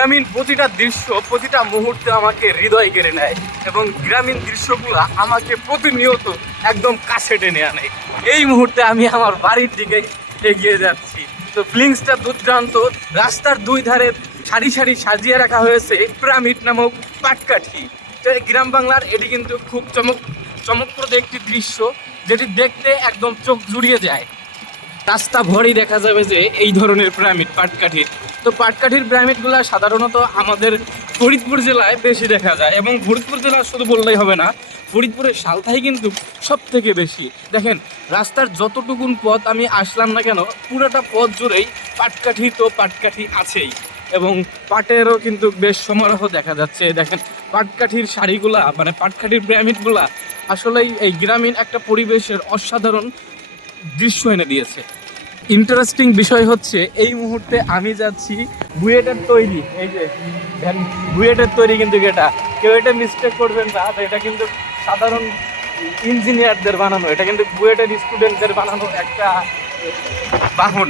গ্রামীণ প্রতিটা দৃশ্য প্রতিটা মুহূর্তে আমাকে হৃদয় কেড়ে নেয় এবং গ্রামীণ দৃশ্যগুলো আমাকে প্রতিনিয়ত একদম কাছে টেনে আনে। এই মুহূর্তে আমি আমার বাড়ির দিকে এগিয়ে যাচ্ছি। তো ফিলিংসটা দুর্দান্ত। রাস্তার দুই ধারে সারি সারি সাজিয়ে রাখা হয়েছে পিরামিড নামক পাটকাঠি। তো গ্রাম বাংলার এটি কিন্তু খুব চমকপ্রদ একটি দৃশ্য, যেটি দেখতে একদম চোখ জুড়িয়ে যায়। রাস্তা ভরেই দেখা যাবে যে এই ধরনের পিরামিড পাটকাঠির। তো পাটকাঠির পিরামিডগুলো সাধারণত আমাদের ফরিদপুর জেলায় বেশি দেখা যায়, এবং ফরিদপুর জেলা শুধু বললেই হবে না, ফরিদপুরের সালথাই কিন্তু সব থেকে বেশি। দেখেন রাস্তার যতটুকুন পথ আমি আসলাম না কেন, পুরোটা পথ জুড়েই পাটকাঠি তো পাটকাঠি আছেই, এবং পাটেরও কিন্তু বেশ সমারোহ দেখা যাচ্ছে। দেখেন পাটকাঠির শাড়িগুলা, মানে পাটকাঠির পিরামিডগুলা আসলেই এই গ্রামীণ একটা পরিবেশের অসাধারণ দৃশ্য এনে দিয়েছে। ইন্টারেস্টিং বিষয় হচ্ছে এই মুহূর্তে আমি যাচ্ছি বুয়েটের তৈরি, এই যে বুয়েটের তৈরি কিন্তু এটা, কেউ এটা মিস্টেক করবেন না, এটা কিন্তু সাধারণ ইঞ্জিনিয়ারদের বানানো, এটা কিন্তু বুয়েটের স্টুডেন্টদের বানানো একটা বাহন।